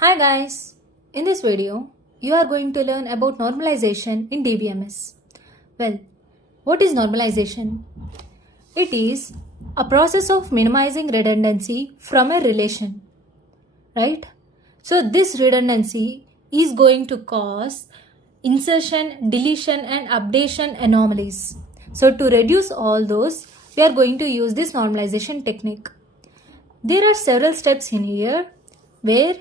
Hi guys! In this video, you are going to learn about normalization in DBMS. Well, what is normalization? It is a process of minimizing redundancy from a relation, right? So this redundancy is going to cause insertion, deletion and updation anomalies. So to reduce all those, we are going to use this normalization technique. There are several steps in here where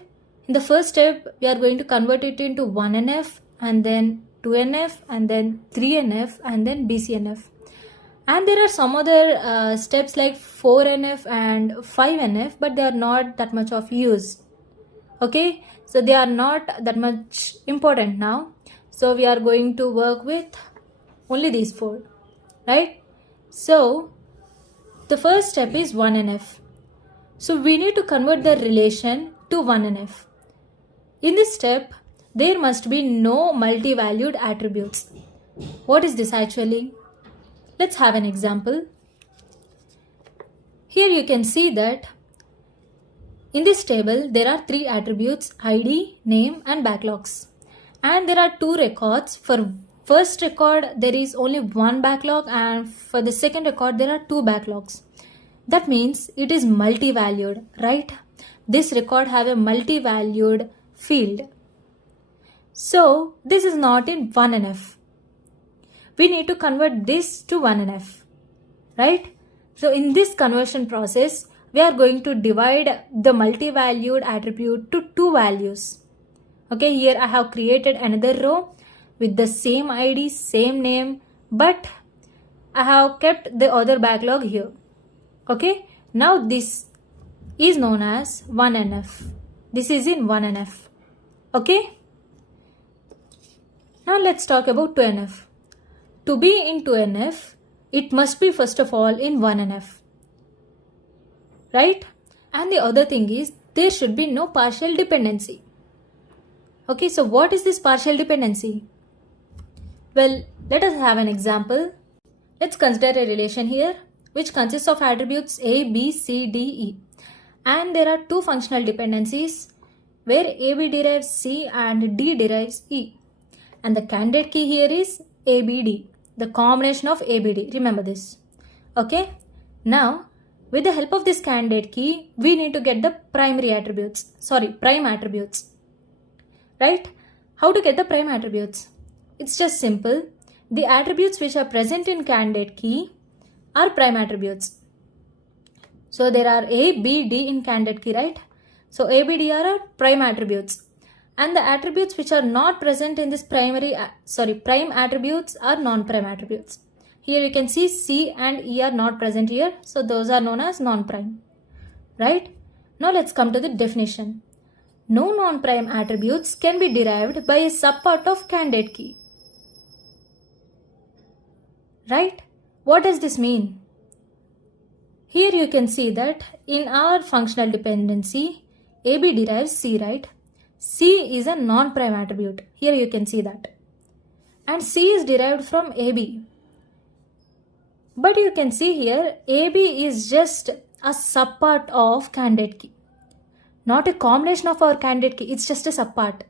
in the first step, we are going to convert it into 1NF and then 2NF and then 3NF and then BCNF. And there are some other steps like 4NF and 5NF, but they are not that much of use. Okay, so they are not that much important now. So we are going to work with only these four, right? So the first step is 1NF. So we need to convert the relation to 1NF. In this step, there must be no multi-valued attributes. What is this actually? Let's have an example. Here you can see that in this table, there are three attributes: ID, name and backlogs. And there are two records. For first record, there is only one backlog, and for the second record, there are two backlogs. That means it is multi-valued, right? This record have a multi-valued field. So this is not in 1NF. We need to convert this to 1NF, right? So in this conversion process, we are going to divide the multi-valued attribute to two values. Okay, here I have created another row with the same ID, same name, but I have kept the other backlog here. Okay, now this is known as 1NF. This is in 1NF. Okay. Now let's talk about 2NF. To be in 2NF, it must be first of all in 1NF. Right? And the other thing is there should be no partial dependency. Okay, so what is this partial dependency? Well, let us have an example. Let's consider a relation here which consists of attributes A, B, C, D, E. And there are two functional dependencies where AB derives C and D derives E. And the candidate key here is ABD, the combination of ABD. Remember this. Okay. Now, with the help of this candidate key, we need to get the prime attributes. Right? How to get the prime attributes? It's just simple. The attributes which are present in candidate key are prime attributes. So there are A, B, D in candidate key, right? So A, B, D are prime attributes. And the attributes which are not present in this prime attributes are non-prime attributes. Here you can see C and E are not present here. So those are known as non-prime. Right? Now let's come to the definition. No non-prime attributes can be derived by a subpart of candidate key. Right? What does this mean? Here you can see that in our functional dependency, AB derives C, right? C is a non-prime attribute. Here you can see that. And C is derived from AB. But you can see here, AB is just a subpart of candidate key. Not a combination of our candidate key, it's just a subpart.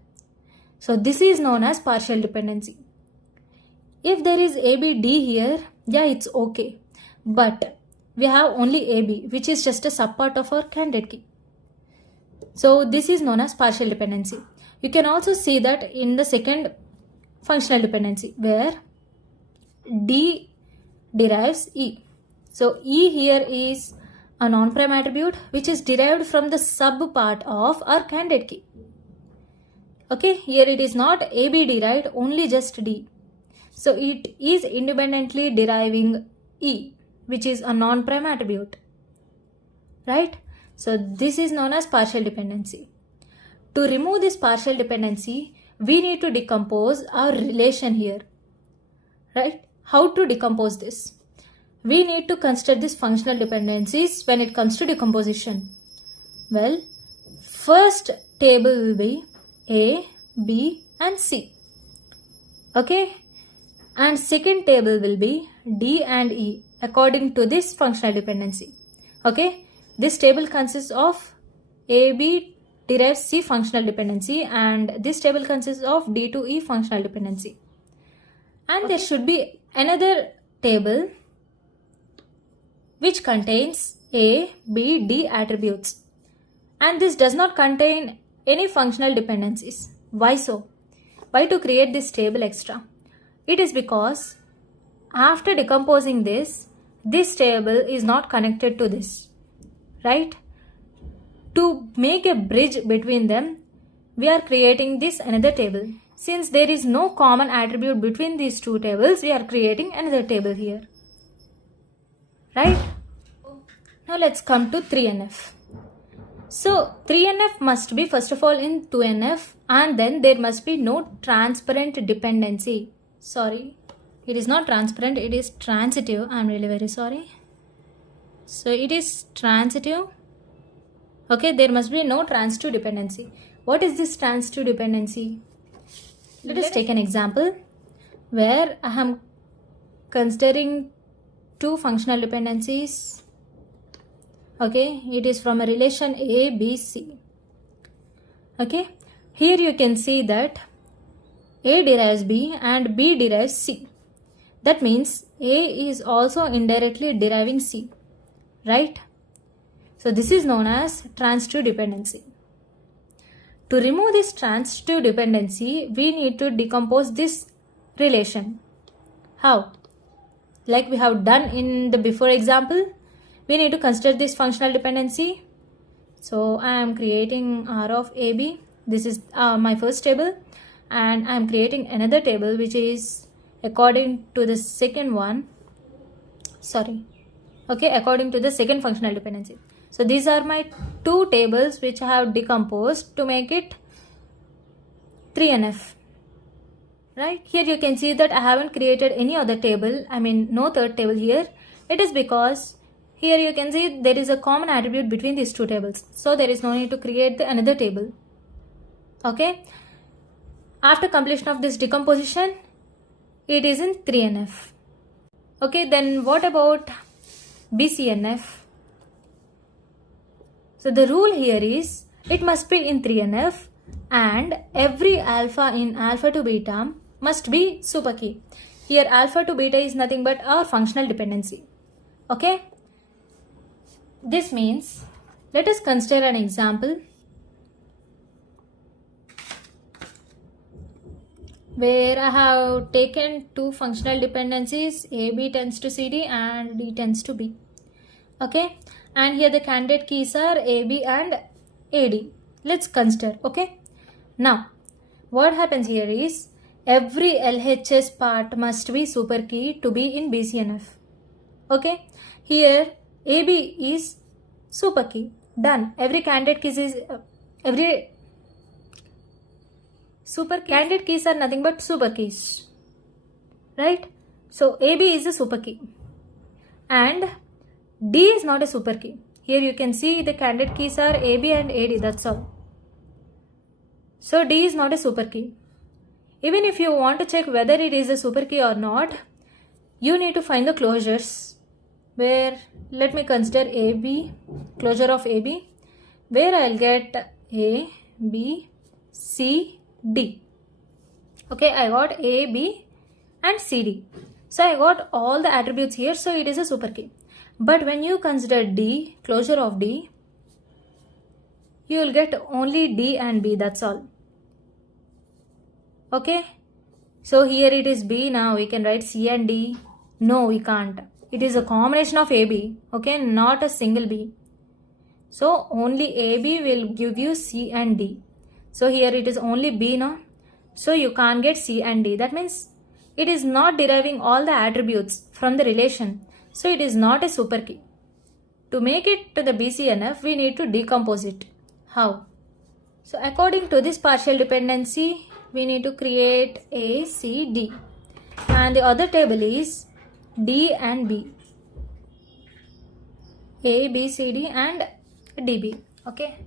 So this is known as partial dependency. If there is ABD here, yeah, it's okay. But we have only AB, which is just a subpart of our candidate key. So this is known as partial dependency. You can also see that in the second functional dependency where D derives E. So E here is a non-prime attribute which is derived from the subpart of our candidate key. Okay, here it is not ABD, right? Only just D. So it is independently deriving E, which is a non-prime attribute, right? So this is known as partial dependency. To remove this partial dependency, we need to decompose our relation here, right? How to decompose this? We need to consider these functional dependencies when it comes to decomposition. Well, first table will be A, B and C. Okay? And second table will be D and E according to this functional dependency. Okay, this table consists of AB derives C functional dependency, and this table consists of D to E functional dependency. And there should be another table which contains A, B, D attributes. And this does not contain any functional dependencies. Why so? Why to create this table extra? It is because after decomposing this table is not connected to this, right? To make a bridge between them, we are creating this another table. Since there is no common attribute between these two tables, we are creating another table here, right? Now let's come to 3NF. So 3NF must be first of all in 2NF, and then there must be no transparent dependency. Sorry, it is not transparent, it is transitive. I am really very sorry. So it is transitive. Okay, there must be no transitive dependency. What is this transitive dependency? Let us take an example where I am considering two functional dependencies. Okay, it is from a relation A, B, C. Okay, here you can see that A derives B and B derives C. That means A is also indirectly deriving C, right? So this is known as transitive dependency. To remove this transitive dependency, we need to decompose this relation. How? Like we have done in the before example, we need to consider this functional dependency. So I am creating R of AB. This is my first table, and I am creating another table which is according to the second one. Sorry. Okay, according to the second functional dependency. So these are my two tables which I have decomposed to make it 3NF. Right? Here you can see that I haven't created any other table. I mean no third table here. It is because here you can see there is a common attribute between these two tables. So there is no need to create another table. Okay. After completion of this decomposition, it is in 3NF. Okay, then what about BCNF? So the rule here is it must be in 3NF, and every alpha in alpha to beta must be super key. Here alpha to beta is nothing but our functional dependency. Okay. This means, let us consider an example where I have taken two functional dependencies, AB tends to CD and D tends to B. Okay, and here the candidate keys are AB and AD. Let's consider. Okay, now what happens here is every LHS part must be super key to be in BCNF. Okay, here AB is super key. Done. Every candidate keys is super candidate keys are nothing but super keys, right? So AB is a super key, and D is not a super key. Here you can see the candidate keys are AB and AD, that's all. So D is not a super key. Even if you want to check whether it is a super key or not, you need to find the closures, where let me consider AB, closure of AB, where I'll get A, B, C, D. Okay, I got A, B and C, D. So I got all the attributes here, so it is a super key. But when you consider D, closure of D, you will get only D and B, that's all. Okay, so here it is B. Now we can write C and D. No, we can't. It is a combination of AB, okay, not a single B. So only AB will give you C and D. So here it is only B now. So you can't get C and D. That means it is not deriving all the attributes from the relation. So it is not a super key. To make it to the BCNF, we need to decompose it. How? So according to this partial dependency, we need to create A, C, D. And the other table is D and B. A, B, C, D and DB. Okay.